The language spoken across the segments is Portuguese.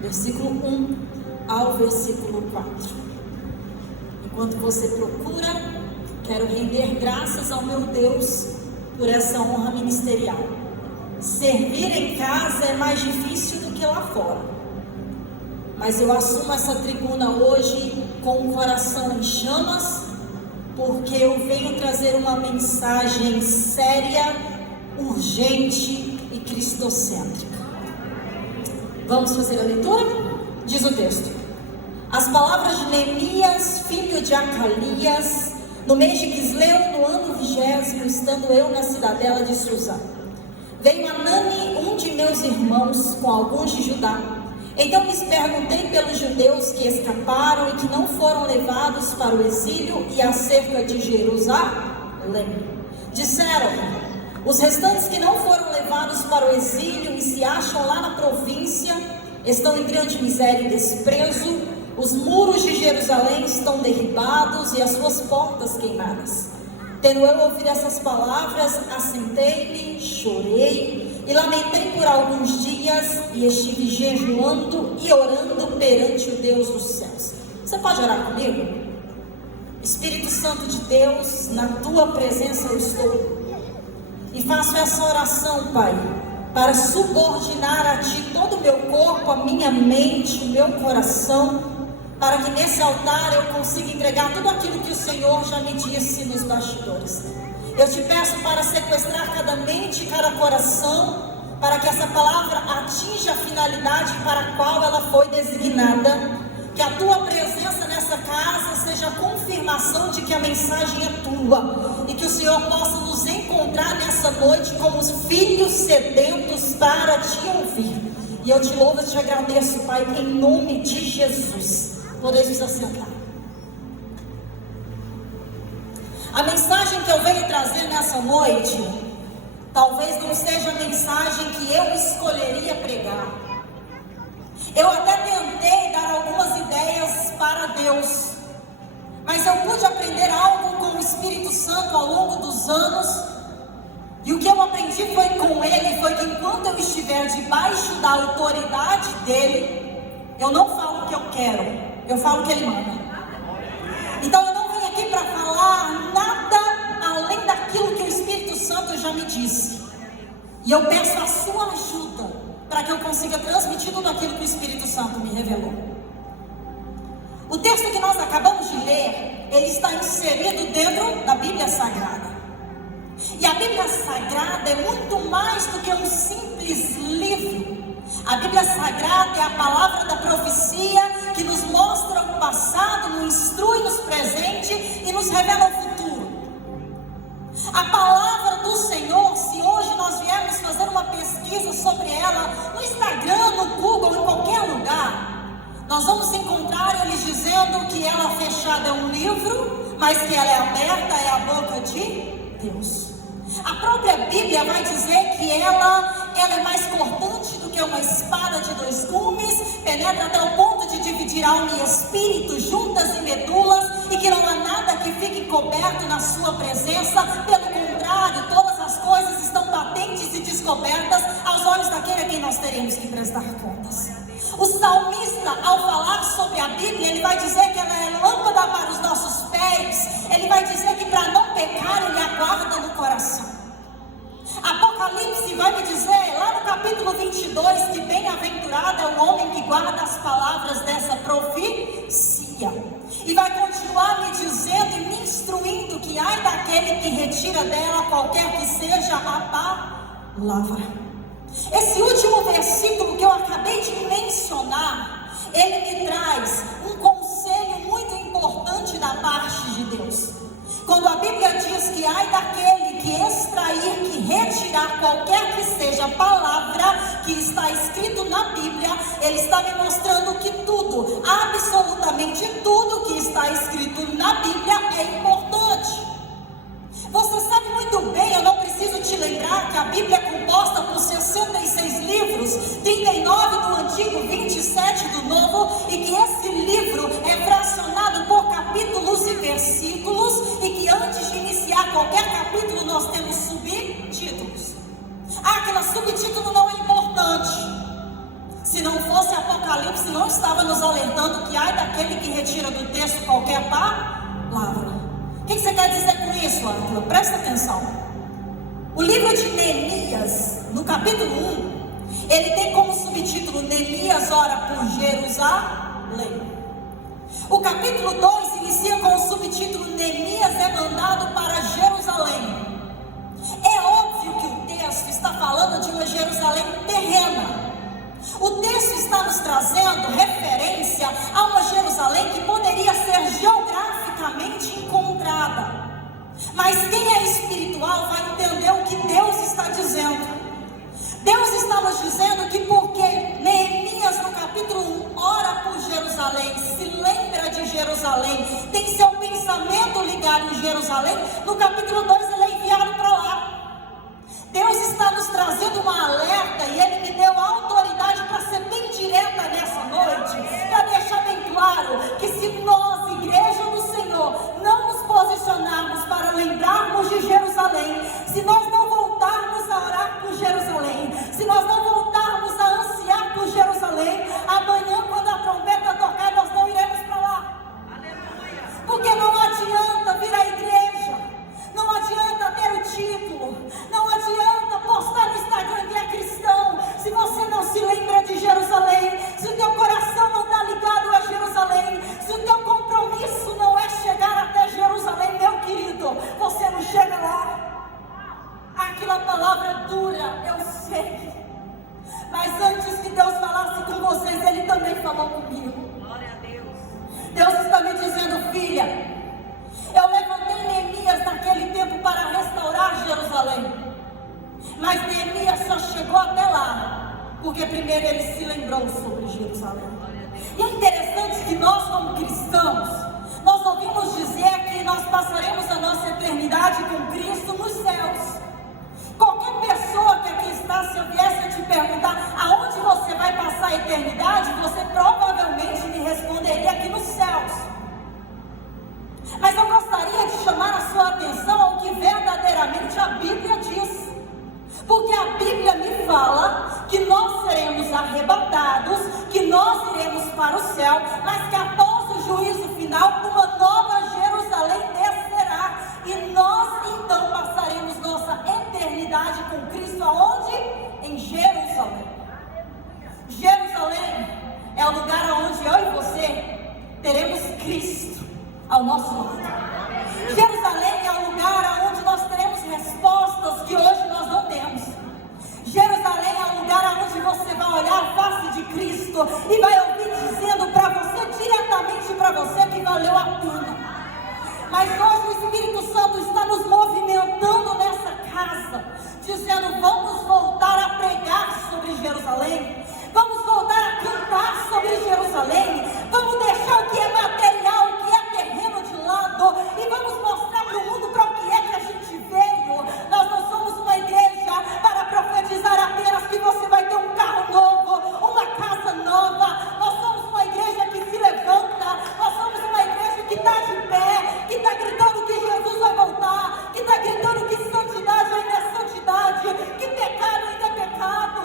versículo 1 ao versículo 4. Enquanto você procura, quero render graças ao meu Deus por essa honra ministerial. Servir em casa é mais difícil do que lá fora, mas eu assumo essa tribuna hoje com o coração em chamas, porque eu venho trazer uma mensagem séria, urgente e cristocêntrica. Vamos fazer a leitura? Diz o texto: as palavras de Neemias, filho de Acalias, no mês de Quisleu, no ano 20º, estando eu na cidadela de Suzã. Veio Anani, um de meus irmãos, com alguns de Judá. Então lhes perguntei pelos judeus que escaparam e que não foram levados para o exílio e acerca de Jerusalém. Disseram: os restantes que não foram levados para o exílio e se acham lá na província estão em grande miséria e desprezo. Os muros de Jerusalém estão derribados e as suas portas queimadas. Tendo eu ouvido essas palavras, assentei-me, chorei e lamentei por alguns dias, e estive jejuando e orando perante o Deus dos céus. Você pode orar comigo? Espírito Santo de Deus, na tua presença eu estou, e faço essa oração, Pai, para subordinar a Ti todo o meu corpo, a minha mente, o meu coração, para que nesse altar eu consiga entregar tudo aquilo que o Senhor já me disse nos bastidores. Eu te peço para sequestrar cada mente e cada coração, para que essa palavra atinja a finalidade para a qual ela foi designada. Que a tua presença nessa casa seja a confirmação de que a mensagem é tua, e que o Senhor possa nos encontrar nessa noite como os filhos sedentos para te ouvir. E eu te louvo e te agradeço, Pai, em nome de Jesus. Podeis nos assentar. A mensagem que eu venho trazer nessa noite, talvez não seja a mensagem que eu escolheria pregar. Eu até tentei dar algumas ideias para Deus, mas eu pude aprender algo com o Espírito Santo ao longo dos anos, e o que eu aprendi foi com Ele, foi que enquanto eu estiver debaixo da autoridade dEle, eu não falo o que eu quero, eu falo o que Ele manda. Então eu não vim aqui para falar nada além daquilo que o Espírito Santo já me disse, e eu peço a sua ajuda para que eu consiga transmitir tudo aquilo que o Espírito Santo me revelou. O texto que nós acabamos de ler, ele está inserido dentro da Bíblia Sagrada. E a Bíblia Sagrada é muito mais do que um simples livro. A Bíblia Sagrada é a palavra da profecia que nos mostra o passado, nos instrui no presente e nos revela o futuro. A palavra do Senhor, se hoje nós viermos fazer uma pesquisa sobre ela no Instagram, no Google, em qualquer lugar, nós vamos encontrar eles dizendo que ela fechada é um livro, mas que ela é aberta é a boca de Deus. A própria Bíblia vai dizer que ela é mais cortante do que uma espada de dois gumes, penetra até o ponto de dividir alma e espírito, juntas e medulas, e que não há nada que fique encoberto na sua presença. Pelo contrário, todas as coisas estão patentes e descobertas aos olhos daquele a quem nós teremos que prestar contas. O salmista, ao falar sobre a Bíblia, ele vai dizer que ela é lâmpada para os nossos pés. Ele vai dizer que para não pecar, ele aguarda no coração. Apocalipse vai me dizer, lá no capítulo 22, que bem-aventurado é o homem que guarda as palavras dessa profecia. E vai continuar me dizendo e me instruindo que ai daquele que retira dela qualquer que seja a palavra. Esse último versículo que eu acabei de mencionar, ele me traz um conselho muito importante da parte de Deus. Quando a Bíblia diz que ai daquele que extrair, que retirar qualquer que seja a palavra que está escrito na Bíblia, ele está me mostrando que tudo, absolutamente tudo que está escrito na Bíblia é importante. Você sabe muito bem, eu não preciso te lembrar que a Bíblia é composta por 66 livros, 39 do Antigo, 27 do Novo, e que esse livro é fracionado por capítulos e versículos, e que antes de iniciar qualquer capítulo nós temos subtítulos. Aquele subtítulo não é importante. Se Se não fosse Apocalipse, não estava nos alertando que ai daquele que retira do texto qualquer palavra. O que você quer dizer com isso, Átila? Presta atenção. O livro de Neemias, no capítulo 1, ele tem como subtítulo: Neemias ora por Jerusalém. O capítulo 2 inicia com o subtítulo: Neemias é mandado para Jerusalém. É óbvio que o texto está falando de uma Jerusalém terrena. O texto está nos trazendo referência a uma Jerusalém que poderia ser geograficamente encontrada. Mas quem é espiritual vai entender o que Deus está dizendo. Deus está nos dizendo que porque Neemias no capítulo 1 ora por Jerusalém, se lembra de Jerusalém, tem seu pensamento ligado em Jerusalém, no capítulo 2 ele é enviado para lá. Deus está nos trazendo uma alerta e Ele me deu autoridade para ser bem direta nessa noite, para deixar bem claro que se nós, igreja do Senhor, não nos posicionarmos para lembrarmos de Jerusalém, se nós não voltarmos a orar por Jerusalém, se nós não voltarmos a ansiar por Jerusalém, amanhã quando a trombeta tocar nós não iremos para lá. Aleluia. Porque não adianta vir à igreja, não adianta ter o título, não adianta postar no Instagram que é cristão, se você não se lembra de Jerusalém, se o teu coração não está ligado a Jerusalém, se o teu compromisso não é chegar até Jerusalém, meu querido, você não chega lá. Aquela palavra é dura, eu sei, mas antes que Deus falasse com vocês, Ele também falou comigo. Glória a Deus. Deus está me dizendo: filha, eu levantei Neemias naquele tempo para restaurar Jerusalém, mas Neemias só chegou até lá porque primeiro ele se lembrou sobre Jerusalém. E é interessante que nós, como cristãos, nós ouvimos dizer que nós passaremos a nossa eternidade com Cristo nos céus. Qualquer pessoa que aqui está, se eu viesse a te perguntar aonde você vai passar a eternidade, você provavelmente me responderia aqui nos céus. Mas eu gostaria de chamar a sua atenção ao que verdadeiramente a Bíblia diz. Porque a Bíblia me fala que nós seremos arrebatados, que nós iremos para o céu, mas que após o juízo final, uma nova Jerusalém descerá. E nós então passaremos nossa eternidade com Cristo aonde? Em Jerusalém. Jerusalém é o lugar onde eu e você teremos Cristo ao nosso lado. Jerusalém é o lugar onde nós teremos respostas que hoje nós não temos. Jerusalém é o lugar onde você vai olhar a face de Cristo e vai ouvir dizendo para você, diretamente para você, que valeu a pena. Mas hoje o Espírito Santo está nos movimentando nessa casa, dizendo: vamos voltar a pregar sobre Jerusalém, vamos voltar a cantar sobre Jerusalém, vamos deixar o que é material, o que é terreno de lado e vamos mostrar para o mundo para o que é que a gente veio. Nós não somos uma igreja para profetizar apenas que você vai ter um carro novo, uma casa nova. Nós somos uma igreja que se levanta, nós somos uma igreja que está de pé, que está gritando que Jesus vai voltar, que está gritando que santidade ainda é santidade, que pecado ainda é pecado.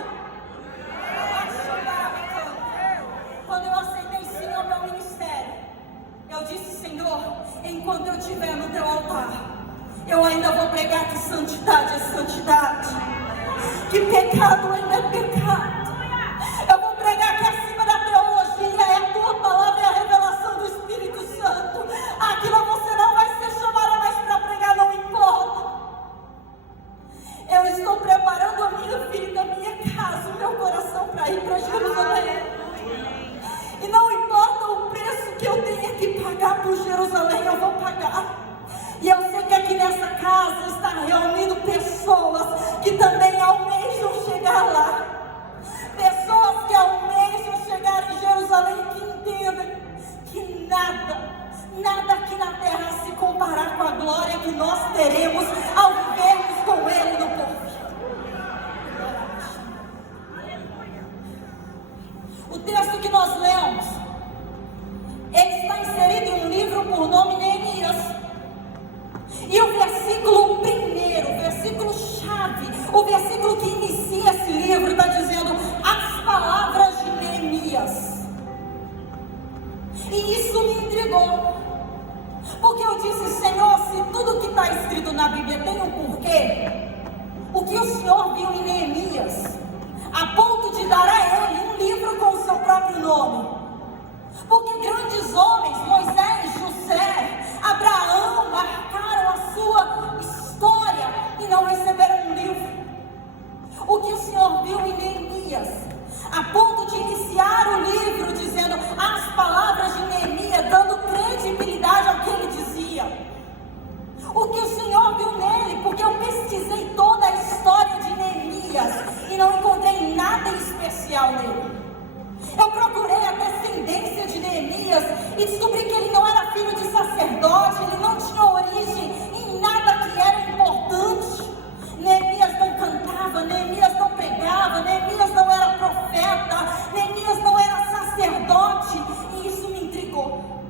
Quando eu aceitei sim ao meu ministério, eu disse: Senhor, enquanto eu estiver no teu altar, eu ainda vou pregar que santidade é santidade, que pecado ainda é pecado. Eu vou pregar que acima da teologia é a tua palavra e a revelação do Espírito Santo. Aquilo você não vai ser chamada mais para pregar, não importa. Eu estou preparando a minha vida, a minha casa, o meu coração para ir para Jerusalém. E não importa o preço que eu tenha que pagar por Jerusalém, eu vou pagar. E eu sei que aqui nessa casa está reunindo pessoas que também almejam chegar lá. Pessoas que almejam chegar em Jerusalém, que entendem que nada aqui na terra se comparar com a glória que nós teremos ao vivermos com Ele no porvir. O texto que nós lemos, ele está inserido em um livro por nome Neemias. E o versículo primeiro, o versículo chave, o versículo que inicia esse livro, está dizendo: as palavras de intrigou. Porque eu disse: Senhor, se tudo que está escrito na Bíblia tem um porquê, o que o Senhor viu em Neemias, a ponto de dar a ele um livro com o seu próprio nome? Porque grandes homens, Moisés, José, Abraão, marcaram a sua história e não receberam um livro. O que o Senhor viu em Neemias, a ponto de iniciar o livro dizendo as palavras de Neemias, dando credibilidade ao que ele dizia. O que o Senhor viu nele, porque eu pesquisei toda a história de Neemias e não encontrei nada especial nele. Eu procurei a descendência de Neemias e descobri que ele não era filho de sacerdote, ele não tinha origem em nada que era importante. Neemias não cantava, Neemias não pregava, Neemias não era profeta, Neemias não era sacerdote, e isso me intrigou.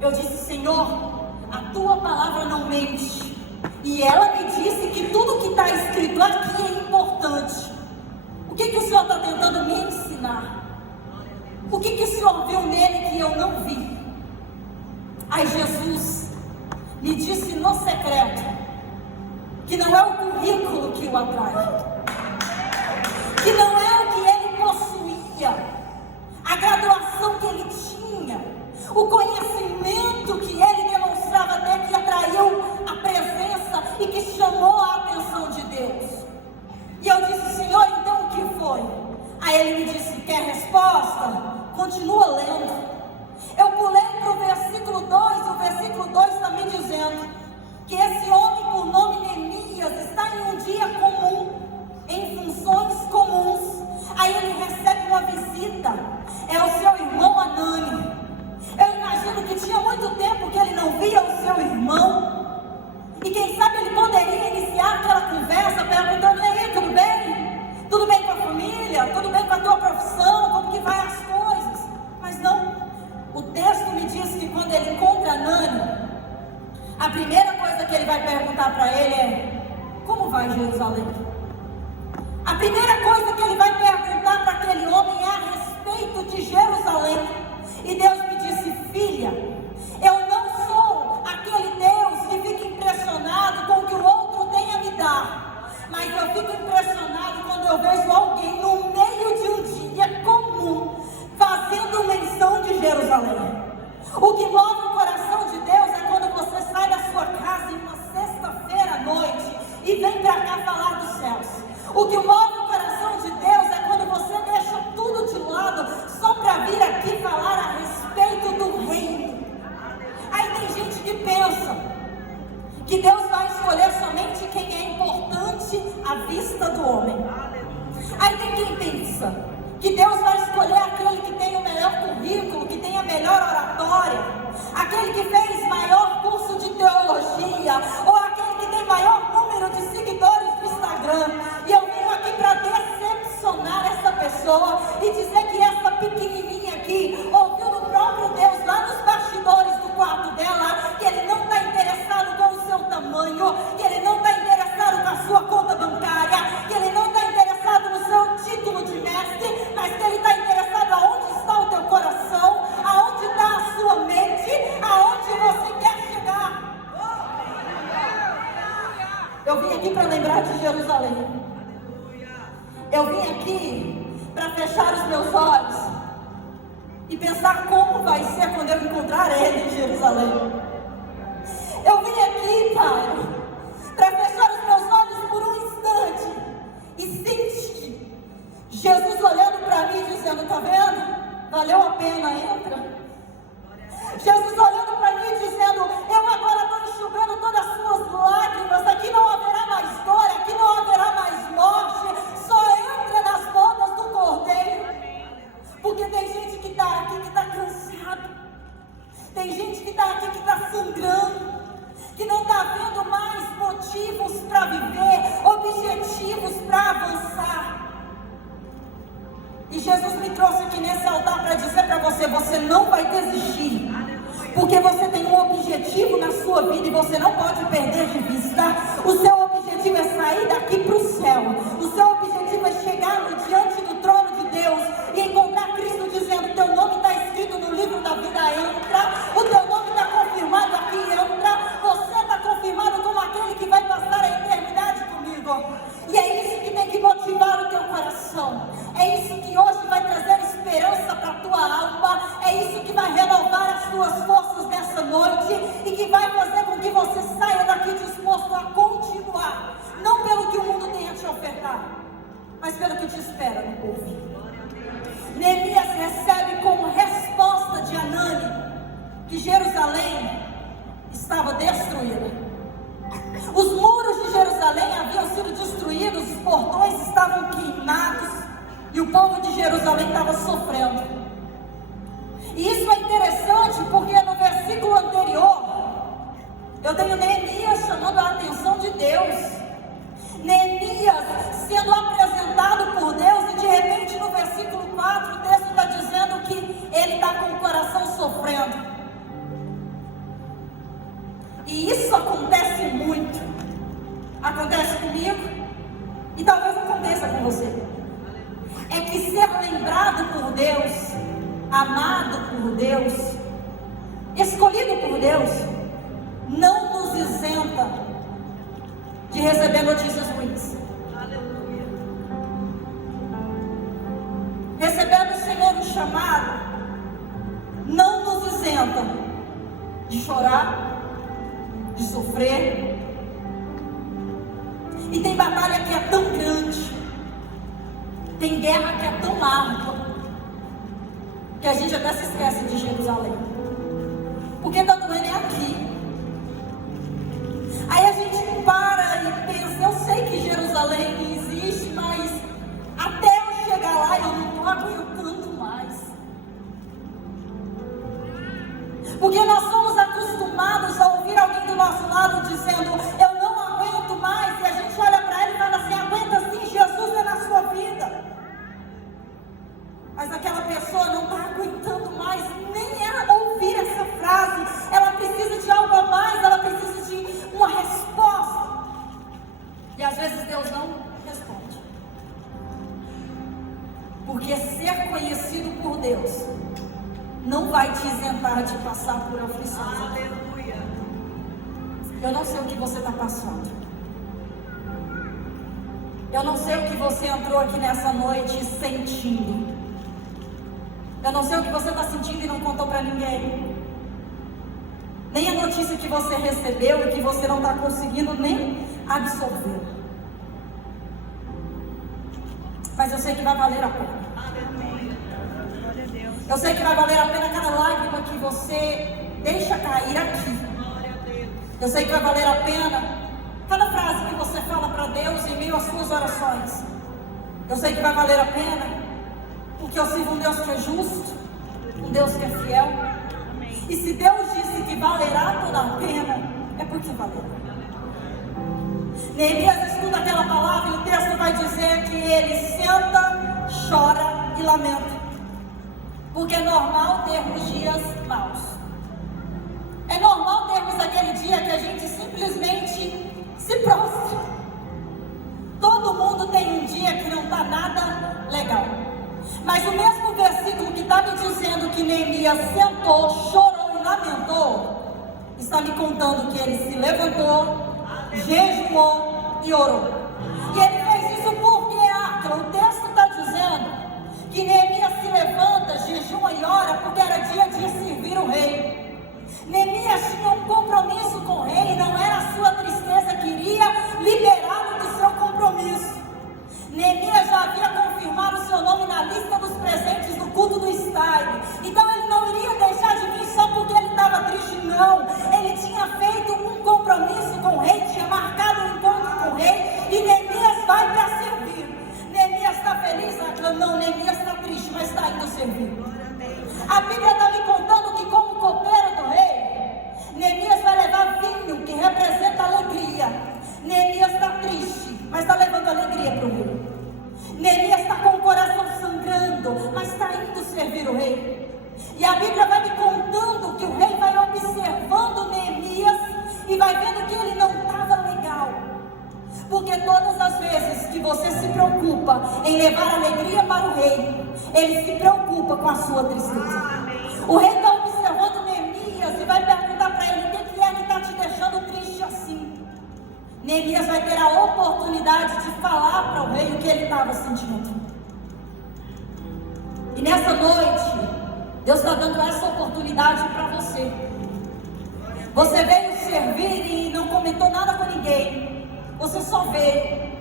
Eu disse: Senhor, a tua palavra não mente, e ela me disse que tudo que está escrito aqui é importante. O que o Senhor está tentando me ensinar? O que o Senhor viu nele que eu não vi? Aí Jesus me disse no secreto que não é o currículo que o atrai, que não é o que ele possuía, a graduação que ele tinha, o conhecimento que ele demonstrava até, que atraiu a presença e que chamou a atenção de Deus. E eu disse: Senhor, então o que foi? Aí ele me disse: quer resposta? Continua lendo. Eu pulei para o versículo 2, o versículo 2 está me dizendo que esse homem por nome Neemias está em um dia comum, em funções comuns. Aí ele recebe uma visita, é o seu irmão Anani. Eu imagino que tinha muito tempo que ele não via o seu irmão, e quem sabe ele poderia iniciar aquela conversa perguntando: e aí, tudo bem? Tudo bem com a família? Tudo bem com a tua profissão? Como que vai as coisas? Mas não, o texto me diz que quando ele encontra Anani, a primeira coisa que ele vai perguntar para ele é: como vai Jerusalém? A primeira coisa que ele vai perguntar para aquele homem é a respeito de Jerusalém. E Deus me disse: filha, eu não sou aquele Deus que fica impressionado com o que o outro tem a me dar, mas eu fico impressionado quando eu vejo alguém no meio de um dia comum fazendo menção de Jerusalém. O que move o coração de Deus é quando você sai da sua casa em uma sexta-feira à noite e vem para cá falar dos céus. O que move o coração de Deus é quando você deixa tudo de lado só para vir aqui falar a respeito do reino. Aí tem gente que pensa que Deus vai escolher somente quem é importante à vista do homem. Aí tem quem pensa que Deus vai escolher aquele que tem o melhor currículo, que tem a melhor oratória, aquele que fez maior curso de teologia, ou aquele que tem maior número de seguidores no Instagram. E eu venho aqui para decepcionar essa pessoa e dizer que essa pequenininha aqui ouviu do próprio Deus lá nos bastidores do quarto dela que ele não está interessado com o seu tamanho, que ele não está interessado com a sua conta bancária, que ele não está interessado no seu título de mestre, mas que ele está interessado aonde está o teu coração, aonde está a sua mente, aonde você quer chegar. Eu vim aqui para lembrar de Jerusalém. Eu vim aqui para fechar os meus olhos e pensar como vai ser quando eu encontrar ele em Jerusalém. Eu vim aqui, Pai, para fechar os meus olhos por um instante e sentir Jesus olhando para mim dizendo: tá vendo? Valeu a pena, entra. Jesus olhando para mim dizendo: eu agora estou enxugando todas as suas lágrimas, aqui não haverá mais dor, aqui não haverá mais morte, só entra nas bodas do Cordeiro. Porque tem gente que está aqui que está cansado, tem gente que está aqui que está sangrando, que não está vendo mais motivos para viver, objetivos para avançar. E Jesus me trouxe aqui nesse altar para dizer para você: você não vai desistir, porque você tem um objetivo na sua vida e você não pode perder de vista. O seu objetivo é sair daqui para o céu. O seu objetivo é chegar diante do trono de Deus e encontrar Cristo dizendo: teu nome está escrito no livro da vida, entra. O ouvir. Neemias recebe como resposta de Hanani que Jerusalém estava destruída. Os muros de Jerusalém haviam sido destruídos, os portões estavam queimados e o povo de Jerusalém estava sofrendo. E isso é interessante porque no versículo anterior eu tenho Neemias chamando a atenção de Deus, Neemias sendo apresentado por Deus, e de repente no versículo 4 o texto está dizendo que ele está com o coração sofrendo. E isso acontece muito. Acontece comigo e talvez aconteça com você. É que ser lembrado por Deus, amado por Deus, escolhido por Deus, não nos isenta de receber notícias ruins. Aleluia. Receber do Senhor um chamado não nos isenta de chorar, de sofrer. E tem batalha que é tão grande, tem guerra que é tão árdua, que a gente até se esquece de Jerusalém, porque está doendo é aqui. Aí a gente para e pensa, eu sei que Jerusalém existe, mas até eu chegar lá eu não estou aguentando mais. Porque nós somos acostumados a ouvir alguém do nosso lado dizendo, eu não aguento mais, e a gente olha para ele e fala assim, aguenta sim, Jesus é na sua vida. Mas aquela pessoa não está aguentando mais nem ela ouvir essa frase, ela precisa de algo a mais, ela precisa de uma resposta. E às vezes Deus não responde. Porque ser conhecido por Deus não vai te isentar de passar por aflições. Aleluia. Eu não sei o que você está passando. Eu não sei o que você entrou aqui nessa noite sentindo. Eu não sei o que você está sentindo e não contou para ninguém. Nem a notícia que você recebeu e que você não está conseguindo nem absorver. Mas eu sei que vai valer a pena. Eu sei que vai valer a pena cada lágrima que você deixa cair aqui. Eu sei que vai valer a pena cada frase que você fala para Deus em meio às suas orações. Eu sei que vai valer a pena porque eu sirvo um Deus que é justo, um Deus que é fiel. E se Deus disse que valerá toda a pena, é porque valeu. Neemias estuda aquela palavra e o texto vai dizer que ele senta, chora e lamenta. Porque é normal termos dias maus. É normal termos aquele dia que a gente simplesmente se prostra. Todo mundo tem um dia que não está nada legal. Mas o mesmo versículo que está me dizendo que Neemias sentou, chorou e lamentou, está me contando que ele se levantou, jejuou e orou. E ele fez isso porque, o texto está dizendo que Neemias se levanta, jejua e ora porque era dia de servir o rei. Neemias tinha um compromisso com o rei, não era a sua tristeza que iria liberá-lo do seu compromisso. Neemias já havia confirmado o seu nome na lista dos presentes do culto do estádio. Então ele não iria deixar de vir só porque ele estava triste, não. Ele tinha feito um compromisso com o rei, tinha marcado um encontro com o rei, e Neemias vai para servir. Neemias está feliz? Não, Neemias está triste, mas está indo servir. A Bíblia está me contando que como copeiro do rei, Neemias vai levar vinho, que representa alegria. Neemias está triste, mas está levando alegria para o rei. Neemias está com o coração sangrando, mas está indo servir o rei. E a Bíblia vai me contando que o rei vai observando Neemias e vai vendo que ele não estava legal. Porque todas as vezes que você se preocupa em levar alegria para o rei, ele se preocupa com a sua tristeza. O rei está observando Neemias e vai perguntar para ele: o que é que está te deixando triste assim? Neemias vai ter a oportunidade de falar para o rei o que ele estava sentindo. E nessa noite, Deus está dando essa oportunidade para você. Você veio servir e não comentou nada com ninguém. Você só veio.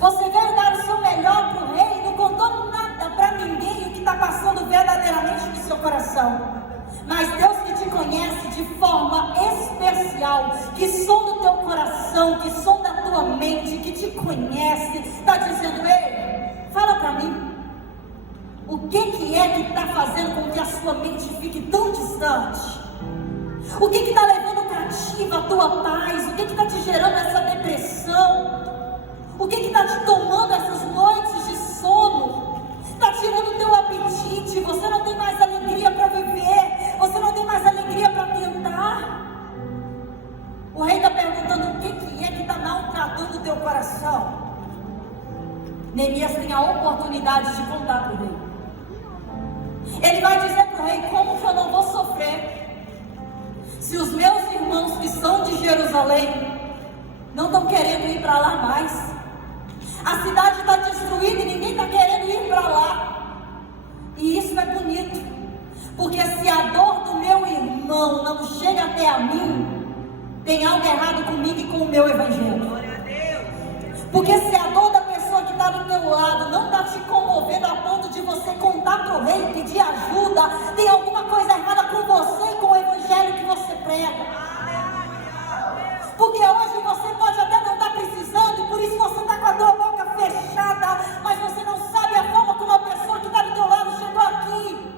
Você veio dar o seu melhor para o rei e no contou nada para ninguém o que está passando verdadeiramente no seu coração. Mas Deus que te conhece de forma especial, que sonda o teu coração, que sonda a tua mente, que te conhece, está dizendo: ei, fala para mim, o que é que está fazendo com que a sua mente fique tão distante? O que está levando cativa a tua paz? O que está te gerando essa depressão? O que está te tomando essas noites de sono? Está tirando o teu apetite, você não tem mais alegria para viver, você não tem mais alegria para tentar. O rei está perguntando o que é que está maltratando o teu coração. Neemias tem a oportunidade de contar para o rei. Ele vai dizer para o rei: como que eu não vou sofrer se os meus irmãos que são de Jerusalém não estão querendo ir para lá mais? A cidade está destruída e ninguém está querendo ir para lá. E isso é bonito, porque se a dor do meu irmão não chega até a mim, tem algo errado comigo e com o meu evangelho. Porque se a dor da pessoa que está do teu lado não está te comovendo a ponto de você contar para o rei e pedir ajuda, tem alguma coisa errada com você e com o evangelho que você prega. Porque hoje você pode até não estar precisando, e por isso você está com a tua boca fechada, mas você não sabe a forma como a pessoa que está do teu lado chegou aqui.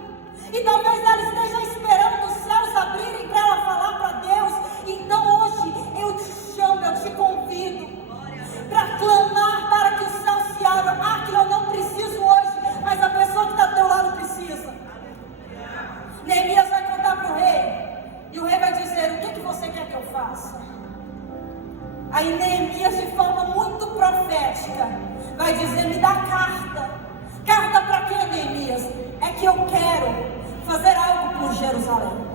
E talvez ela esteja esperando os céus abrirem para ela falar para Deus. Então hoje eu te chamo, eu te convido para clamar para que o céu se abra. Ah, que eu não preciso hoje, mas a pessoa que está do teu lado precisa. Neemias vai contar para o rei, e o rei vai dizer: o que você quer que eu faça? Aí Neemias, de forma muito profética, vai dizer: me dá carta. Carta para quê, Neemias? É que eu quero fazer algo por Jerusalém.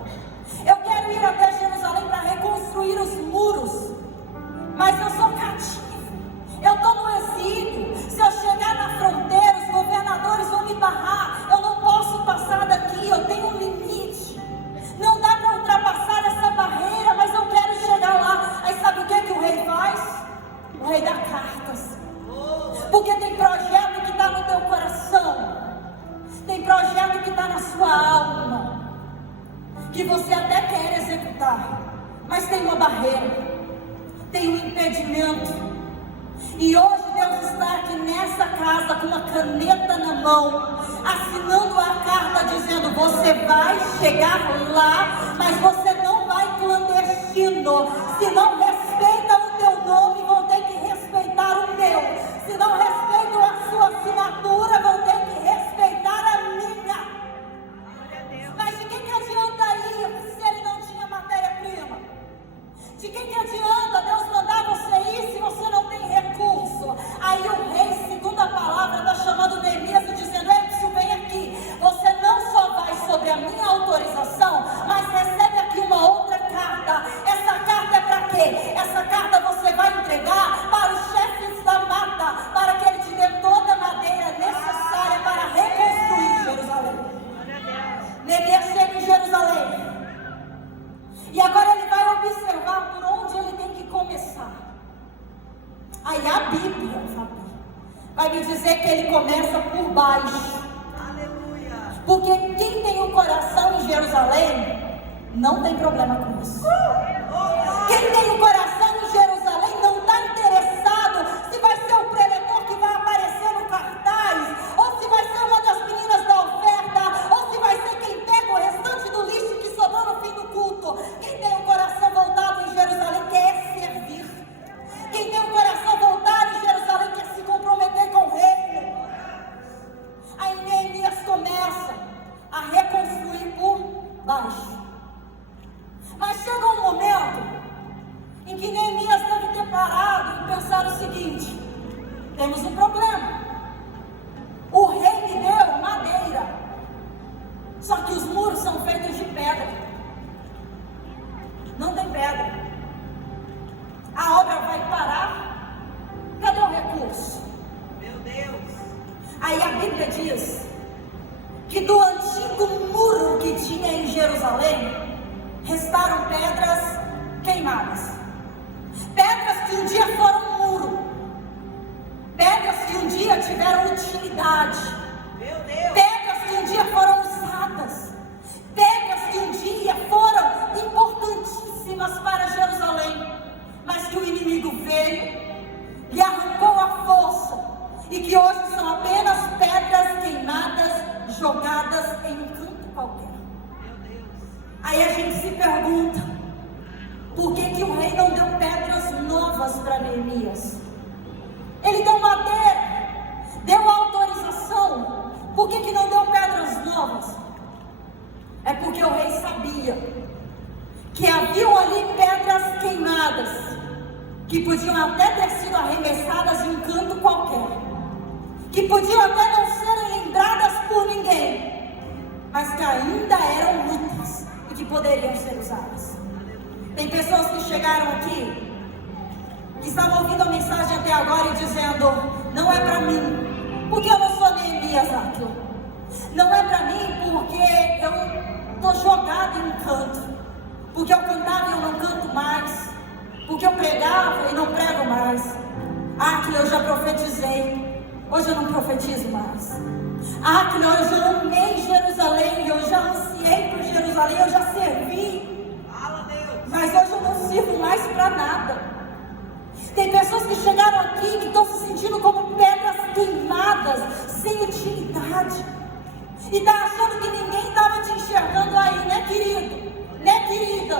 Eu quero ir até Jerusalém para reconstruir os muros. Mas eu sou cativo, eu estou no exílio. Se eu chegar na fronteira, os governadores vão me barrar. Eu não posso passar daqui, eu tenho um limite. Não dá para ultrapassar essa barreira, mas eu quero chegar lá. Aí sabe o que o rei faz? O rei dá cartas. Porque tem projeto que está no teu coração, tem projeto que está na sua alma, que você até quer executar, mas tem uma barreira, tem um impedimento. E hoje Deus está aqui nessa casa com uma caneta na mão, assinando a carta dizendo: você vai chegar lá, mas você não vai clandestino. Se não respeitam o teu nome, vão ter que respeitar o meu. Se não respeitam a sua assinatura, vão ter que respeitar a minha. Mas de que adianta ir se ele não tinha matéria-prima? De que adianta Deus mandar você ir se você não tem recurso? Aí o rei, segundo a palavra, está chamando Neemias e dizendo: Edson, vem aqui. Você não só vai sobre a minha autorização, mas recebe aqui uma outra carta. Essa carta é para quê? Essa carta você vai entregar para os chefes da mata, para que ele te dê toda a madeira necessária para reconstruir Jerusalém. Neemias chega em Jerusalém. E agora ele vai observar por onde ele tem que começar. Aí a Bíblia, vai me dizer que ele começa por baixo. Aleluia. Porque quem tem um coração em Jerusalém não tem problema com isso. Quem tem um coração em Jerusalém não está interessado se vai ser o preletor que vai aparecer no cartaz, ou se vai ser uma das meninas da oferta, ou se vai ser quem pega o restante do lixo que sobrou no fim do culto. Quem tem um coração voltado em Jerusalém quer servir. Quem tem um coração voltado em Jerusalém quer se comprometer com o reino. Aí Neemias começa a reconstruir por baixo. Mas chega um momento em que Neemias deve ter parado e pensar o seguinte: temos um problema. O rei me deu madeira, só que os muros são feitos de pedra. Não tem pedra. A obra vai parar. Cadê o recurso? Meu Deus. Aí a Bíblia diz que do antigo muro que tinha em Jerusalém restaram pedras queimadas. Pedras que um dia foram um muro. Pedras que um dia tiveram o utilidade. Pedras que um dia foram usadas. Pedras que um dia foram importantíssimas para Jerusalém. Mas que o inimigo veio, lhe arrancou a força. E que hoje são apenas pedras queimadas, jogadas em um canto qualquer. Aí a gente se pergunta, por que o rei não deu pedras novas para Neemias? Ele deu madeira, deu autorização. Por que não deu pedras novas? É porque o rei sabia que haviam ali pedras queimadas, que podiam até ter sido arremessadas em um canto qualquer, que podiam até não serem lembradas por ninguém, mas que ainda eram úteis e que poderiam ser usadas. Tem pessoas que chegaram aqui, que estavam ouvindo a mensagem até agora e dizendo, não é para mim, porque eu não sou Neemias aqui. Não é para mim porque eu estou jogado em um canto, porque eu cantava e eu não canto mais, porque eu pregava e não prego mais. Que eu já profetizei, hoje eu não profetizo mais. Que eu já amei Jerusalém, eu já ansiei por Jerusalém, eu já servi, mas hoje eu não sirvo mais para nada. Tem pessoas que chegaram aqui que estão se sentindo como pedras queimadas, sem utilidade, e está achando que ninguém estava te enxergando aí, né, querido? Né, querida?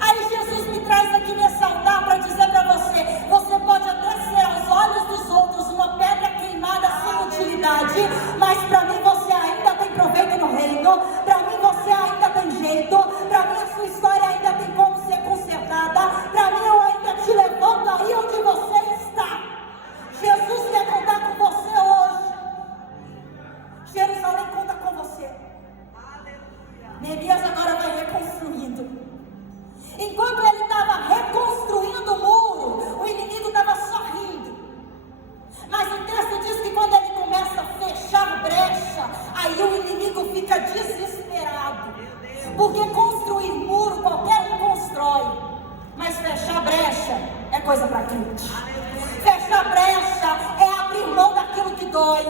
Aí Jesus me traz aqui nesse altar para dizer para você, você pode até ser aos olhos dos outros uma pedra queimada sem utilidade, mas para mim você ainda tem proveito no reino, para mim você ainda tem jeito, para mim a sua história ainda tem como ser consertada, para mim eu ainda te levanto aí onde você está. Jesus quer contar com você hoje. Jerusalém conta com você. Neemias agora vai reconstruindo. Enquanto ele estava reconstruindo o muro, o inimigo estava sorrindo. Mas o texto diz que quando ele começa a fechar brecha, aí o inimigo fica desesperado. Porque construir muro qualquer um constrói, mas fechar brecha é coisa para crente. Fechar brecha é abrir mão daquilo que dói.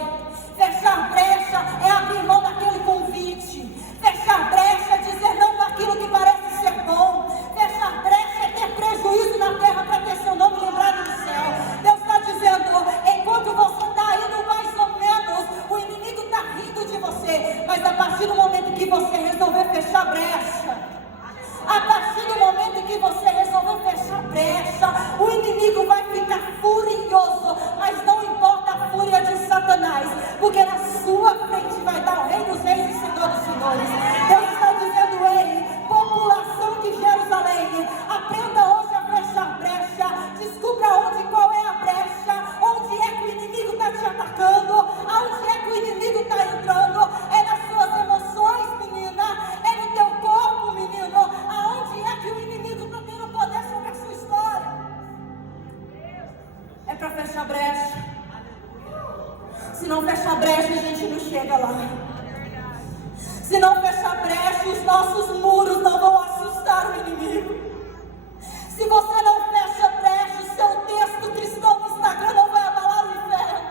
Fechar brecha é abrir mão daquele convite. Fechar brecha é dizer não para aquilo que parece ser bom. Fechar brecha é ter prejuízo na terra para ter seu nome lembrado no céu. Deus está dizendo, enquanto você está indo mais ou menos, o inimigo está rindo de você. Mas a partir do momento que você resolver fechar brecha, a partir do momento em que você resolver fechar brecha, o inimigo vai ficar furioso. Mas não importa a fúria de Satanás, porque na sua frente vai estar o Rei dos Reis e Senhor dos Senhores. Deus está dizendo, ei, população de Jerusalém, aprenda hoje a fechar brecha. Descubra qual é a brecha, onde é que o inimigo está te atacando, aonde é que o inimigo está entrando. É nas suas emoções, menina, é no teu corpo, menino. Aonde é que o inimigo está tendo poder sobre a sua história? É para fechar brecha. Se não fechar brecha, a gente não chega lá. Se não fechar brecha, os nossos muros não vão assustar o inimigo. Se você não fecha brecha, o seu texto cristão no Instagram não vai abalar o inferno.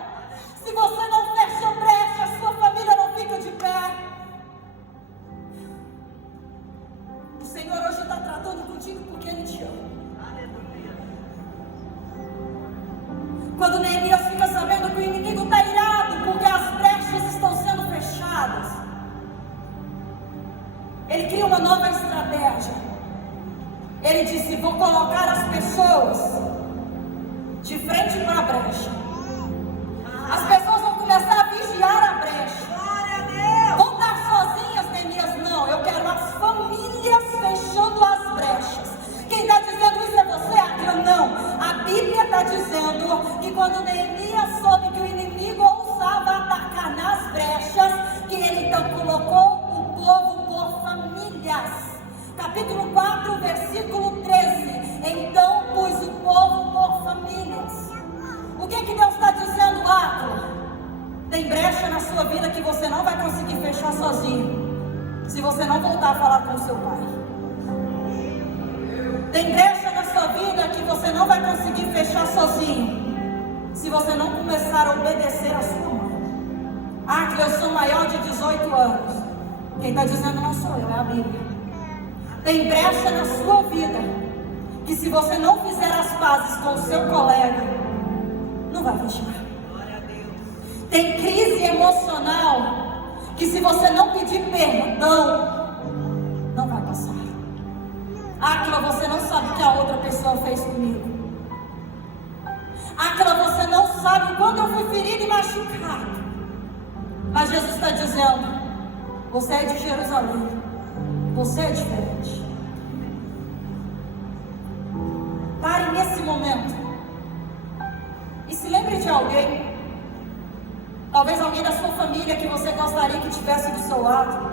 Se você não fecha brecha, a sua família não fica de pé. O Senhor hoje está tratando contigo porque Ele te ama. Quando Neemias fica sabendo que o inimigo está irado porque as brechas estão sendo fechadas, ele cria uma nova estratégia. Ele disse, vou colocar as pessoas de frente para a brecha. As pessoas vão começar a vigiar a brecha. Vão estar sozinhas, Neemias? Não, eu quero as famílias fechando as brechas. Quem está dizendo isso é você, Aquila? Não, a Bíblia está dizendo que quando Neemias soube que o inimigo ousava atacar nas brechas, que ele então colocou o povo por famílias. Capítulo 4, versículo 13. Então pus o povo por famílias. O que Deus está dizendo, Aquila? Tem brecha na sua vida que você não vai conseguir fechar sozinho, se você não voltar a falar com o seu pai. Tem brecha na sua vida que você não vai conseguir fechar sozinho, se você não começar a obedecer a sua mãe. Ah, que eu sou maior de 18 anos. Quem está dizendo não sou eu, é a Bíblia. Tem brecha na sua vida, que se você não fizer as pazes com o seu colega, não vai fechar. Tem crise emocional, que se você não pedir perdão, não vai passar. Aquilo você não sabe o que a outra pessoa fez comigo. Aquilo você não sabe o quanto eu fui ferido e machucado. Mas Jesus está dizendo: você é de Jerusalém, você é diferente. Pare nesse momento e se lembre de alguém, talvez alguém da sua família que você gostaria que estivesse do seu lado,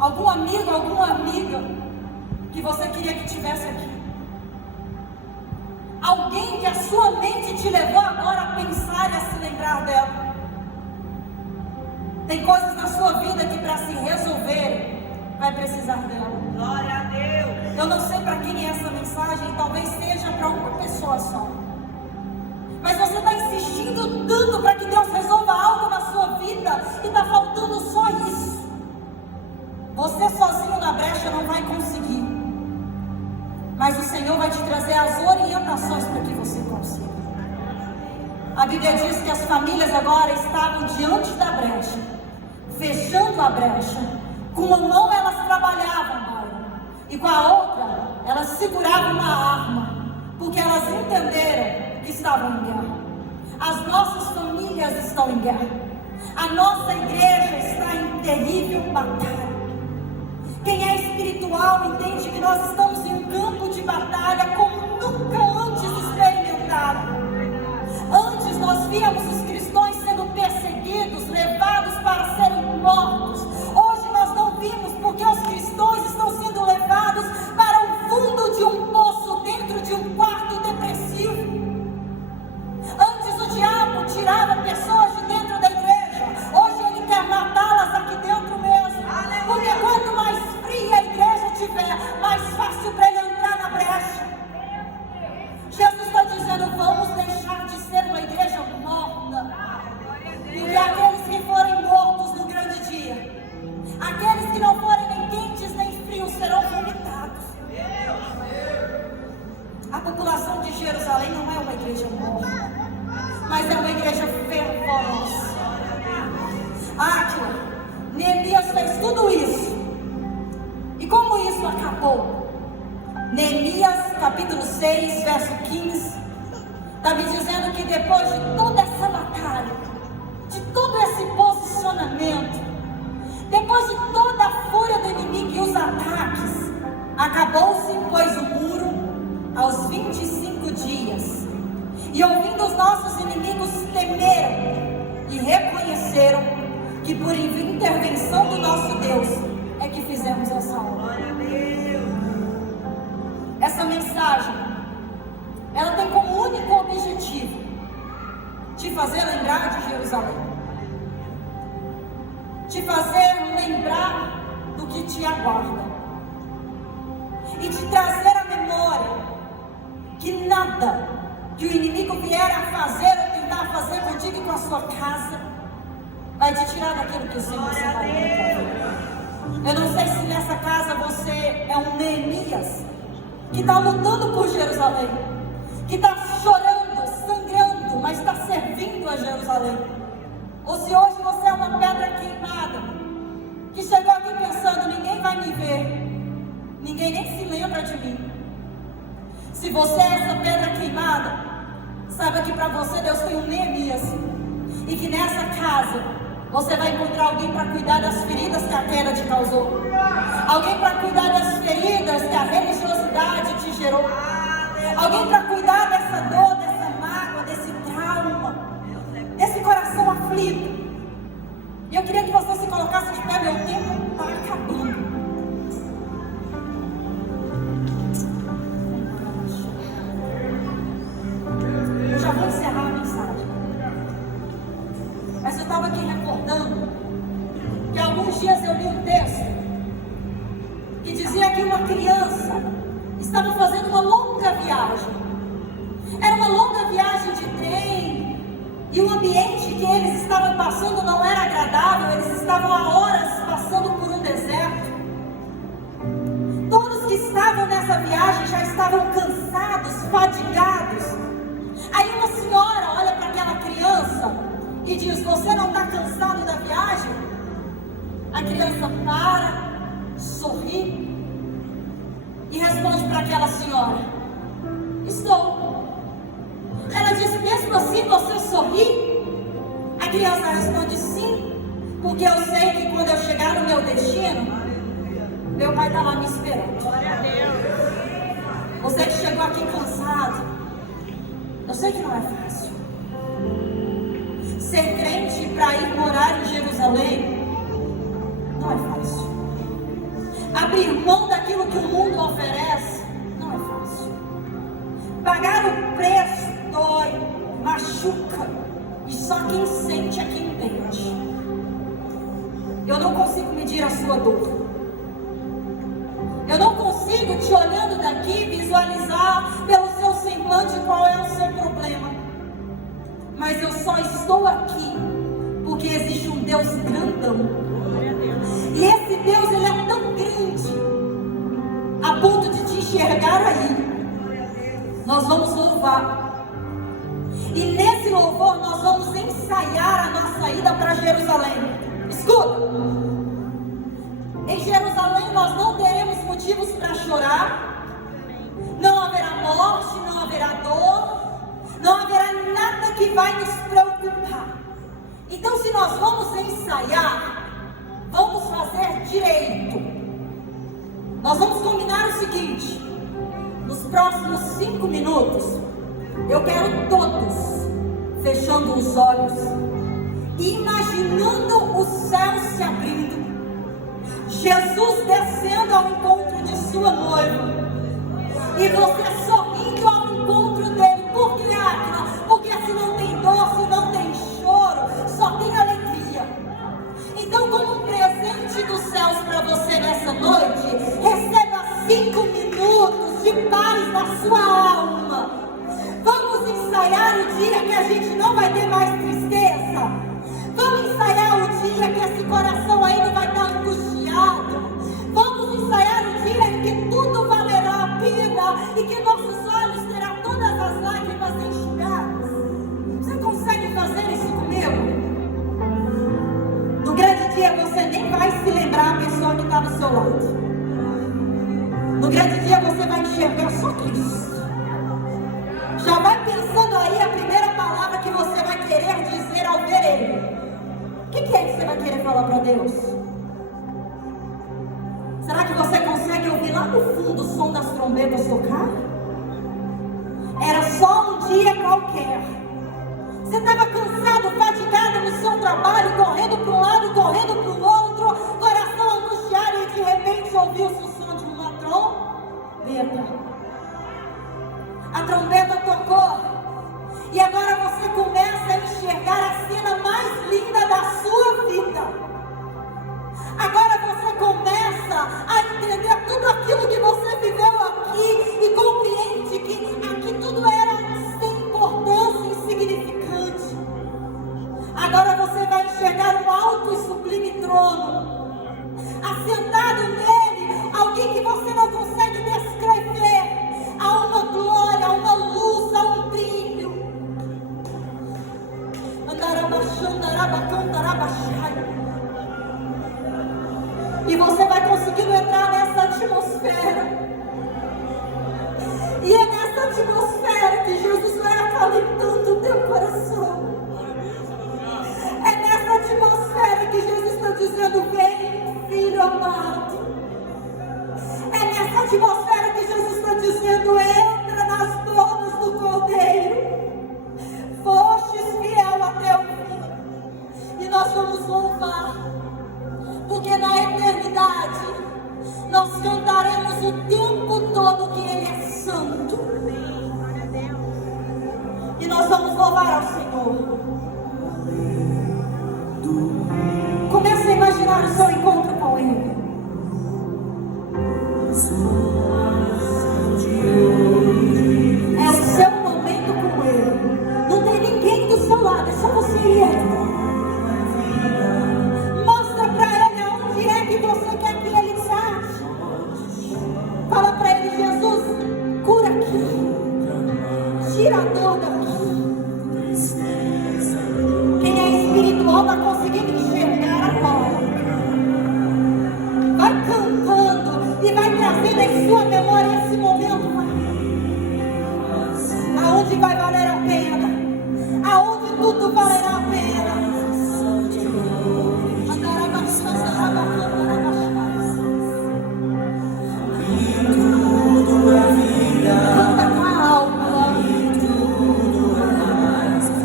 algum amigo, alguma amiga que você queria que estivesse aqui, alguém que a sua mente te levou agora a pensar e a se lembrar dela. Tem coisas na sua vida que para se resolver vai precisar dela. Glória a Deus. Eu não sei para quem é essa mensagem, talvez seja para uma pessoa só. Mas você está insistindo tanto para que Deus resolva algo na sua vida e está faltando só isso. Você sozinho na brecha não vai conseguir. Mas o Senhor vai te trazer as orientações para que você consiga. A Bíblia diz que as famílias agora estavam diante da brecha, fechando a brecha. Com uma mão elas trabalhavam agora, e com a outra elas seguravam uma arma, porque elas entenderam que estavam em guerra. As nossas famílias estão em guerra. A nossa igreja está em terrível batalha. Quem é espiritual entende que nós estamos em um campo de batalha como nunca antes experimentado. Antes nós víamos os cristãos sendo perseguidos, levados para serem mortos. Hoje nós não vimos, porque os cristãos estão sendo levados para o fundo de um poço, dentro de um quarto depressivo. Antes o diabo tirava pessoas de dentro da igreja, hoje ele quer matá-las aqui dentro mesmo. Porque quanto mais fria a igreja tiver, mais fácil para ele entrar na brecha. Jesus está dizendo: vamos deixar de ser uma igreja morna. Porque aqueles que forem mortos no grande dia, aqueles que não forem nem quentes nem frios, serão vomitados. A população de Jerusalém não é uma igreja morna, mas é uma igreja fervorosa. Aquilo, Neemias fez tudo isso. E como isso acabou? Neemias capítulo 6, verso 15, está me dizendo que depois de toda essa batalha, de todo esse posicionamento, depois de toda a fúria do inimigo e os ataques, acabou-se, pois, o muro aos 25 dias. E ouvindo os nossos inimigos, temeram e reconheceram que por intervenção do nosso Deus é que fizemos essa obra. Essa mensagem, ela tem como único objetivo te fazer lembrar de Jerusalém, te fazer lembrar do que te aguarda e te trazer à memória que nada que o inimigo vier a fazer ou tentar fazer contigo e com a sua casa vai te tirar daquilo que o Senhor separou. Eu não sei se nessa casa você é um Neemias que está lutando por Jerusalém, que está chorando, sangrando, mas está servindo a Jerusalém. Ou se hoje você é uma pedra queimada, que chegou aqui pensando: ninguém vai me ver, ninguém nem se lembra de mim. Se você é essa pedra queimada, saiba que para você Deus tem um Neemias, e que nessa casa você vai encontrar alguém para cuidar das feridas que a queda te causou, alguém para cuidar das feridas que a religiosidade te gerou, alguém para cuidar dessa dor, dessa mágoa, desse trauma, desse coração aflito. E eu queria que você se colocasse de pé, meu tempo está acabando. Eu já vou encerrar a mensagem. Mas eu estava aqui recordando que alguns dias eu li um texto que dizia que uma criança estava fazendo uma longa viagem. Era uma longa viagem de trem, E o ambiente que eles estavam passando não era agradável, eles estavam há horas passando por um deserto. Todos que estavam nessa viagem já estavam cansados, fadigados. Aí uma senhora olha para aquela criança e diz: você não está cansado da viagem? A criança para, sorri e responde para aquela senhora: estou. Ela diz: mesmo assim você sorri? A criança responde: sim, porque eu sei que quando eu chegar no meu destino, meu pai está lá me esperando. Glória a Deus. Você que chegou aqui cansado, eu sei que não é fácil. Ser crente para ir morar em Jerusalém não é fácil. Abrir mão daquilo que o mundo oferece não é fácil. Pagar o preço dói, machuca, e só quem sente é quem entende. Eu não consigo medir a sua dor. Eu não consigo, te olhando daqui, visualizar pelo seu semblante qual é o seu problema. Mas eu só estou aqui porque existe um Deus grandão. E esse Deus, ele é tão grande a ponto de te enxergar aí. Nós vamos louvar. E nesse louvor nós vamos ensaiar a nossa ida para Jerusalém. Escuta. Em Jerusalém nós não teremos motivos para chorar. Não haverá morte, não haverá dor. Não haverá nada que vai nos preocupar. Então, se nós vamos ensaiar, vamos fazer direito. Nós vamos combinar o seguinte: nos próximos 5 minutos, eu quero todos fechando os olhos, imaginando o céu se abrindo, Jesus descendo ao encontro de sua noiva, e você sorrindo ao encontro dele. Por que, Águila? Porque se não tem dor, se não tem choro, só tem alegria. Então, como um presente dos céus para você nessa noite, receba 5 minutos de paz na sua alma. Vamos ensaiar o dia que a gente não vai ter mais tristeza. Vamos ensaiar o dia que esse coração aí não vai estar angustiado. Vamos ensaiar o dia em que tudo valerá a pena e que nossos olhos terão todas as lágrimas enxugadas. Você consegue fazer isso comigo? No grande dia você nem vai se lembrar a pessoa que está do seu lado. No grande dia você vai enxergar só Cristo. Já vai pensando aí a primeira palavra que você vai querer dizer ao ver Ele. O que é que você vai querer falar para Deus? Será que você consegue ouvir lá no fundo o som das trombetas tocar? Era só um dia qualquer. Você estava cansado, fatigado no seu trabalho, correndo para um lado, correndo para o outro, coração angustiado, e de repente ouviu-se o som de uma trombeta. A trombeta tocou, e agora você começa a enxergar a cena mais linda da sua vida. Agora você começa a entender tudo aquilo que você viveu aqui e compreende que aqui tudo era sem importância, insignificante. Agora você vai enxergar um alto e sublime trono. Assentado nele, alguém que você não consegue descrever. Há uma glória, há uma luz, há um brilho. E você vai conseguindo entrar nessa atmosfera. E é nessa atmosfera que Jesus vai acalentando o teu coração. É nessa atmosfera que Jesus está dizendo: vem, filho amado. É nessa atmosfera que Jesus está dizendo: entra nas bodas do Cordeiro. Fostes fiel até o fim. E nós vamos louvar, porque na eternidade nós cantaremos o tempo todo que Ele é santo. E nós vamos louvar ao Senhor. Comece a imaginar o seu encontro com Ele. É o seu momento com Ele. Não tem ninguém do seu lado, é só trazendo em sua memória esse momento, Pai. Aonde vai valer a pena, aonde tudo valerá a pena. Canta com a alma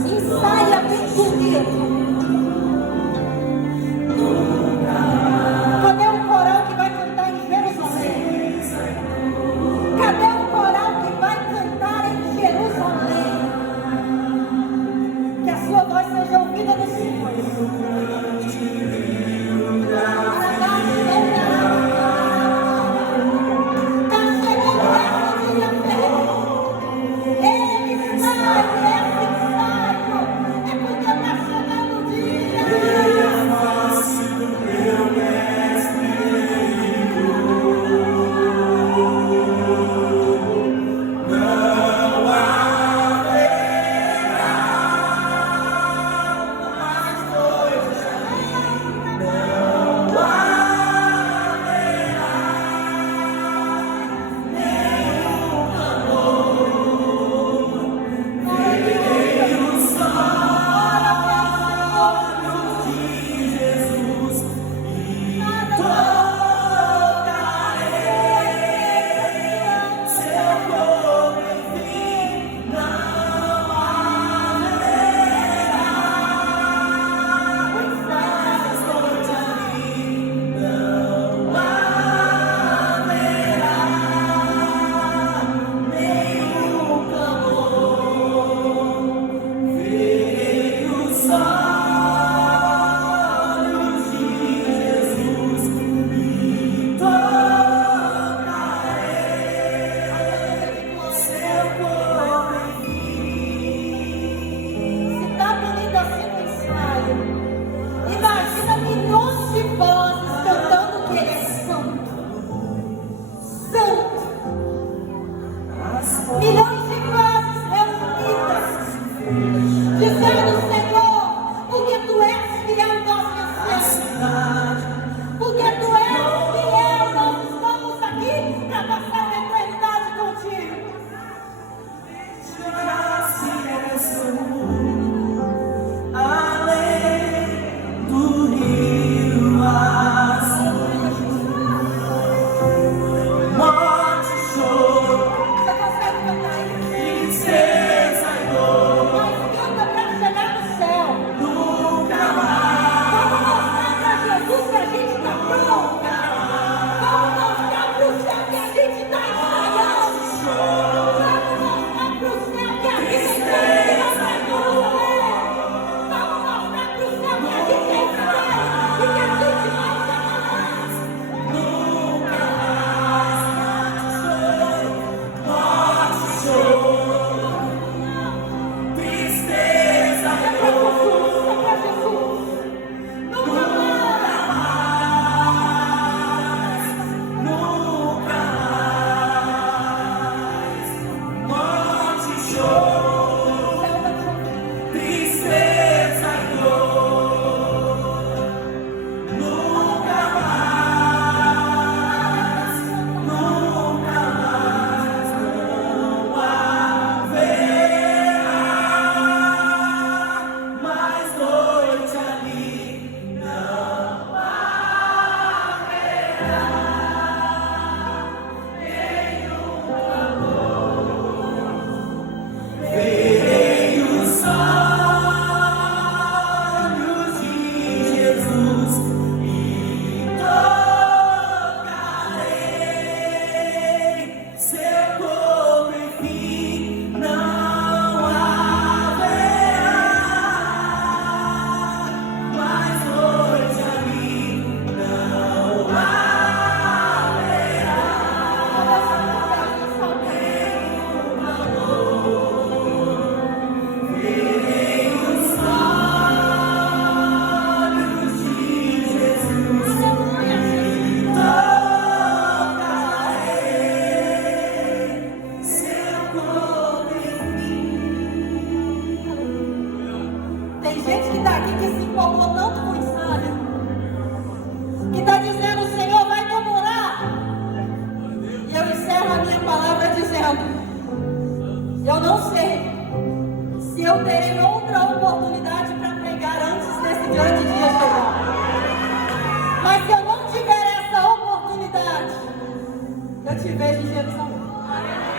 e saia bem bonito. Cadê o coral que vai cantar em Jerusalém? Cadê o coral que vai cantar em Jerusalém? Que a sua voz seja ouvida nesse momento. te vejo em Jerusalém.